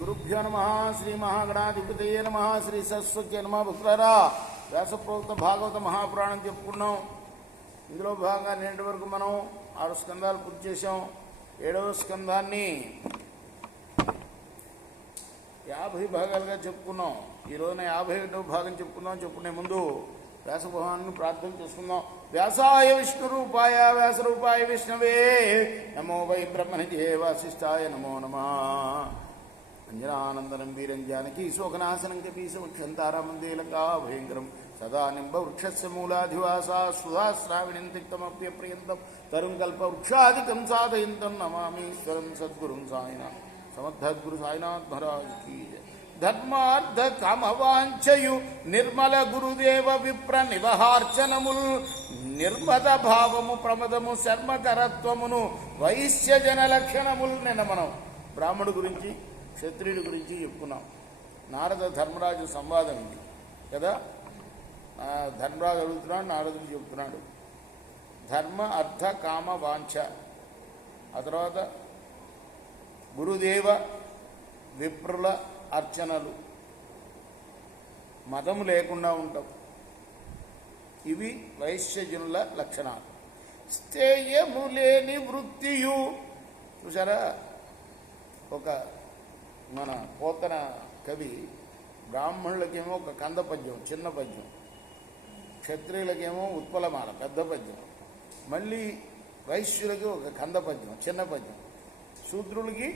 గురుభ్యో నమః. శ్రీ మహాగణాధిపతయే నమః. శ్రీ సరస్వతి నమః. భక్తులారా, వ్యాసప్రోక్త భాగవత మహాపురాణం చెప్పుకున్నాం. ఇందులో భాగంగా నేటి వరకు మనం 6 స్కందాలు పూర్తి చేశాం. 7వ స్కందాన్ని 50 భాగాలుగా చెప్పుకున్నాం. ఈ రోజున 51వ భాగం చెప్పుకునే ముందు వ్యాస భగవాను ప్రార్థన చేసుకుందాం. వ్యాసాయ విష్ణురూపాయ వ్యాసరూపాయ విష్ణవే నమో వై బ్రహ్మనిధే వాసిష్ఠాయ నమో నమః. అంజనానందనం వీరం జానకి శోకనాశనం కపీశముక్షంతారామందేలకా భయంకరం సదా నింబ వృక్షస్య మూలాధివాసా సుధాశ్రావిణిం తిక్తమప్యప్రియంతం తరుం కల్ప వృక్షాదికం సాధయంతం నమామీశ్వరం సద్గురుం సాయినాథ్ సమర్థద్గురు సాయినాథ్ మహారాజ్ కీ జై. ధర్మార్థ కామవాంఛయు నిర్మల గురుదేవ విప్ర నివహార్చనముల్ నిర్మద భావము ప్రమదము శర్మకరత్వమును వైశ్య జన లక్షణములు. నిన్న మనం బ్రాహ్మణుడు గురించి క్షత్రియుడి గురించి చెప్పుకున్నాం. నారద ధర్మరాజు సంవాదం ఇది కదా. ధర్మరాజు అడుగుతున్నాడు, నారదుడు చెప్తున్నాడు. ధర్మ అర్థ కామ వాంఛ, ఆ తర్వాత గురుదేవ విప్రుల అర్చనలు, మతము లేకుండా ఉంటాం. ఇవి వైశ్యజనుల లక్షణాలు. స్థేయము లేని వృత్తియు. చూసారా, ఒక మన పోతన కవి బ్రాహ్మణులకేమో ఒక కంద పద్యం, చిన్న పద్యం, క్షత్రియులకేమో ఉత్పలమాల పెద్ద పద్యం, మళ్ళీ వైశ్యులకి ఒక కంద పద్యం, చిన్న పద్యం, శూద్రులకి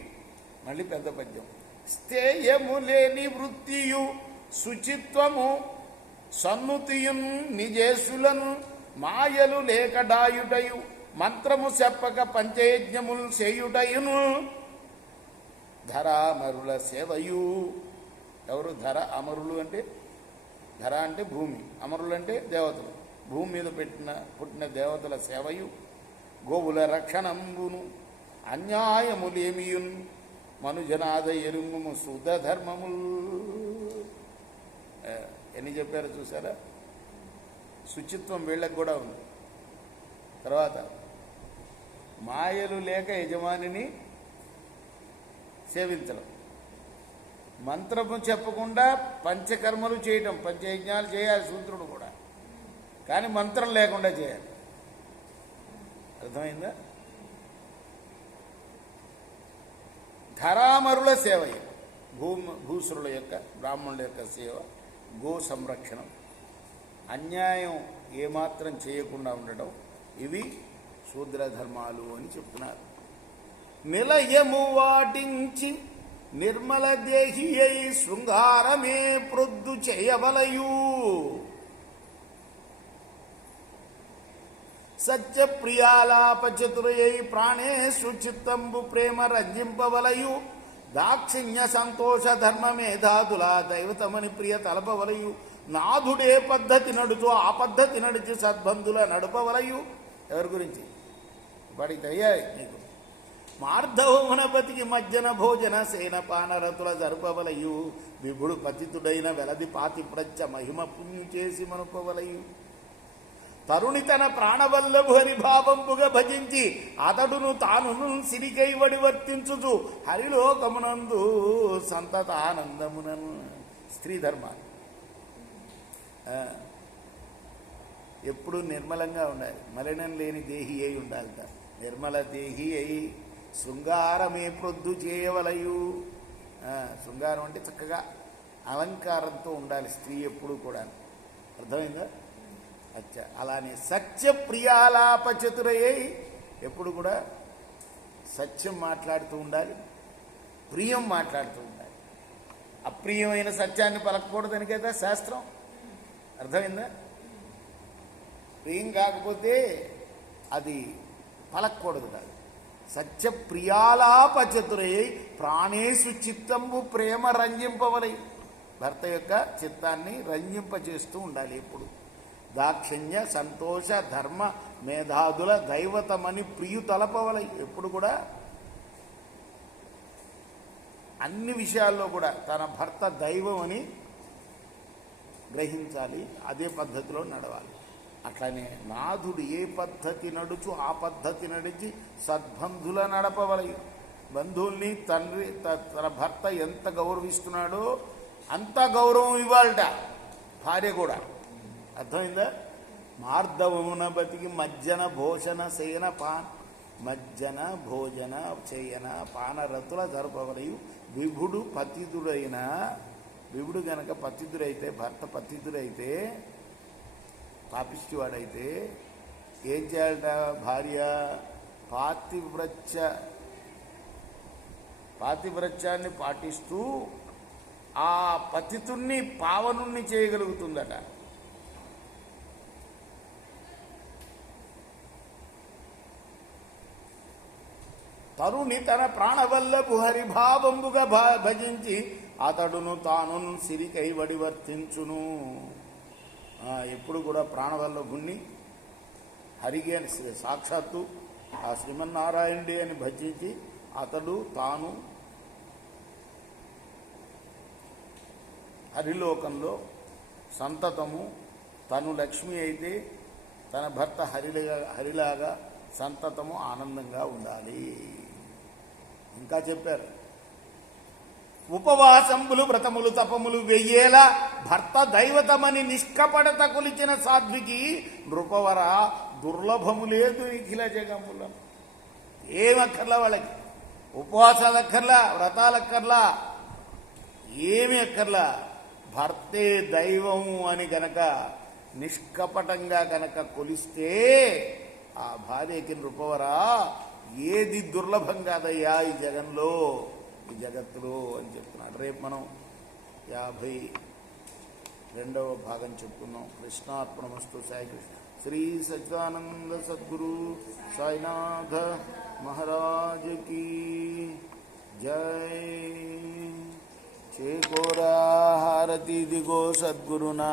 మళ్ళీ పెద్ద పద్యం. స్థేయము లేని వృత్తియు శుచిత్వము సన్నుతియున్ నిజేశులను మాయలు లేక డాయుటయు మంత్రము చెప్పక పంచయజ్ఞములు చేయుటయును ధర అమరుల సేవయు. ఎవరు ధర? అమరులు అంటే ధర అంటే భూమి, అమరులు అంటే దేవతలు. భూమి మీద పుట్టిన దేవతల సేవయు గోవుల రక్షణంబును అన్యాయములేమియున్ మనుజనాద ఎరుంగుము శుద్ధ ధర్మములు. ఎన్ని చెప్పారో చూసారా. శుచిత్వం వీళ్ళకి కూడా ఉంది. తర్వాత మాయలు లేక యజమానిని సేవించడం, మంత్రము చెప్పకుండా పంచకర్మలు చేయటం, పంచయజ్ఞాలు చేయాలి శూద్రుడు కూడా, కానీ మంత్రం లేకుండా చేయాలి. అర్థమైందా? ధరామరుల సేవ, భూసురుల యొక్క బ్రాహ్మణుల యొక్క సేవ, గో సంరక్షణం, అన్యాయం ఏమాత్రం చేయకుండా ఉండడం, ఇవి శూద్ర ధర్మాలు అని చెప్తున్నారు. నిలయము వాటించి నిర్మల దేహి అయి శృంగారమే ప్రొద్దు చేయవలయు సత్యప్రియాలాపచతురయై ప్రాణేషు చిత్తంబు ప్రేమ రంజింపవలయు దాక్షిణ్య సంతోష ధర్మ మేధాదుల దైవతమని ప్రియ తలపవలయు నాథుడే పద్ధతి నడుచు ఆ పద్ధతి నడిచి సద్బంధుల నడుపవలయు. ఎవరి గురించి? వాడికి తెలియాలి నీకు. మార్ధవమునపతికి మజ్జన భోజన సేన పానరతుల జరుపవలయు విభుడు పతితుడైన వెలది పాతి ప్రత్య మహిమ పుణ్యు చేసి మనుపవలయు తరుణి తన ప్రాణవల్లభు హరిభావంపుగా భజించి అతడును తానును సిరికైవడి వర్తించుచు హరిలోకమునందు సంతత ఆనందమునను. స్త్రీ ధర్మాలు ఎప్పుడు నిర్మలంగా ఉండాలి. మలినం లేని దేహి అయి ఉండాలి. నిర్మల దేహి అయి శృంగారమే ప్రొద్దు చేయవలయు. శృంగారం అంటే చక్కగా అలంకారంతో ఉండాలి స్త్రీ ఎప్పుడు కూడా. అర్థమైందా? అచ్చా. అలానే సత్యప్రియాలాప చతురయ్యి ఎప్పుడు కూడా సత్యం మాట్లాడుతూ ఉండాలి, ప్రియం మాట్లాడుతూ ఉండాలి. అప్రియమైన సత్యాన్ని పలకకూడదని కదా శాస్త్రం. అర్థమైందా? ప్రియం కాకపోతే అది పలకూడదు కాదు. సత్యప్రియాలాప చతురయ్యి ప్రాణేషు చిత్తంబు ప్రేమ రంజింపవలై. భర్త యొక్క చిత్తాన్ని రంజింపచేస్తూ ఉండాలి ఎప్పుడు. దాక్షిణ్య సంతోష ధర్మ మేధాదుల దైవతమని ప్రియు తలపవలై. ఎప్పుడు కూడా అన్ని విషయాల్లో కూడా తన భర్త దైవం అని గ్రహించాలి, అదే పద్ధతిలో నడవాలి. అట్లనే నాథుడు ఏ పద్ధతి నడుచు ఆ పద్ధతి నడిచి సద్బంధుల నడపవలయు. బంధువుల్ని తండ్రి తన భర్త ఎంత గౌరవిస్తున్నాడో అంత గౌరవం ఇవ్వాలట భార్య కూడా. అర్థమైందా? మార్దవమున బతికి మజ్జన భోజన శయన మజ్జన భోజన చేయన పానరతుల జరపవలయు విభుడు పతితుడైన విభుడు గనక పతితుడైతే, భర్త పతితుడైతే, పాపిష్టివాడైతే ఏం చేయాలట? భార్య పాతివ్రత్యాన్ని పాటిస్తూ ఆ పతితుణ్ణి పావనుణ్ణి చేయగలుగుతుందట. తరుణి తన ప్రాణవల్లభు హరిభావంబుగా భజించి అతడును తాను సిరికై వడివర్తించును. ఎప్పుడు కూడా ప్రాణవల్లభుణ్ణి హరికి అని సాక్షాత్తు ఆ శ్రీమన్నారాయణుడి అని భజించి అతడు తాను హరిలోకంలో సంతతము, తను లక్ష్మి అయితే తన భర్త హరిలాగా సంతతము ఆనందంగా ఉండాలి. ఇంకా చెప్పారు, ఉపవాసంబులు వ్రతములు తపములు వెయ్యేలా భర్త దైవతమని నిష్కపడత కొలిచిన సాధ్వికి నృపవర దుర్లభము లేదు నిఖిల జగములం. ఏమక్కర్లా వాళ్ళకి, ఉపవాసాలు అక్కర్లా, వ్రతాలు అక్కర్లా, ఏమి అక్కర్లా. భర్తే దైవము అని గనక నిష్కపటంగా గనక కొలిస్తే ఆ భార్యకి నృపవరా ఏది దుర్లభం కాదయ్యా ఈ జగంలో, ఈ జగత్తులో అని చెప్తున్నాడు. రేపు మనం 52వ భాగం చెప్పుకున్నాం. కృష్ణార్పణమస్తు. సాయి కృష్ణ. శ్రీ సచ్చిదానంద సద్గురు సాయినాథ మహారాజ్ की जय. చేకోరా హారతి దిగో సద్గురునా.